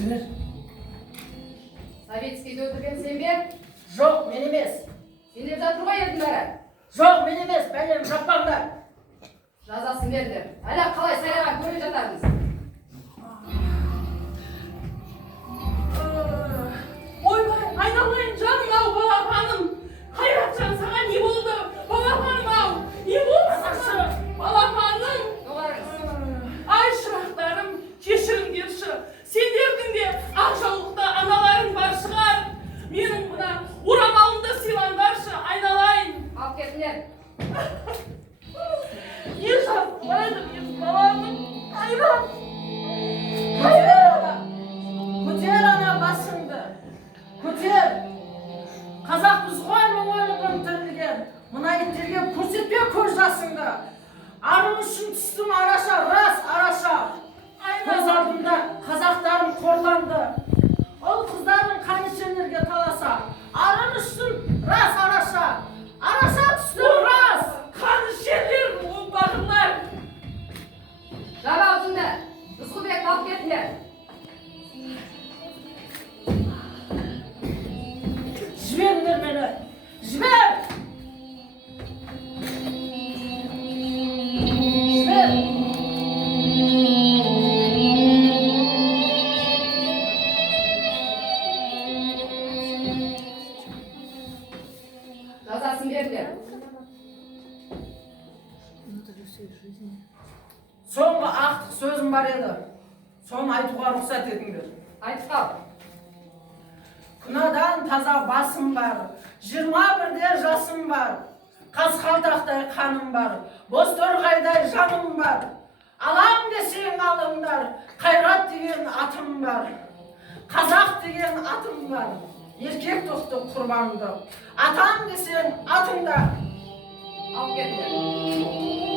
Жібер. Советскийді өлтірген сен бе? Жоқ, мен емес. Сендер жатыр ғой едіңдері? Жоқ, мен емес, бәлем жаппаңдар. Жазасын бердім. Әлі қалай сайраған көре жатармыз. Ойбай, айналайын жаным ау балапаным. Қайратжан саған не болды? Балапаным ау, не болды? Балапаным. Ай шырақтарым, кешіріңдерші. Сендердің де ақ жаулықты аналарың бар шығар. Менің мына орамалымды сыйлаңдаршы, айналайын. Алып кетіңдер. Не жазылмайды менің баламның? Қайрат. Көтер ана басыңды. Көтер. Қазақпыз ғой мұңайлығын тірілген. Мына иттерге көрсетпе көз жасыңды. Арың үшін түстім араша, рас араша. Көз алдымда қазақтарым қорланды. Ол қыздардың қанішерлерге таласа. Арың үшін рас араша. Араша түстім рас. Қанішерлер, оңбағырлар. Жаба аузыңды. Рысқұлбек алып кетіңдер. Жіберіңдер мені. Жібер! Жібер! Жазасын бердім. Соңғы ақтық сөзім бар еді. Соны айтуға рұқсат етіңдер. Айтып қал. Күнәдан таза басым бар. 21-де жасым бар. Қасқалтақтай қаным бар. Бозторғайдай жаным бар. Алам десең алыңдар. Қайрат деген атым бар. Қазақ деген атым бар. Еркек тоқты құрбанды. Атам десең атыңда. Алып кетіңдер.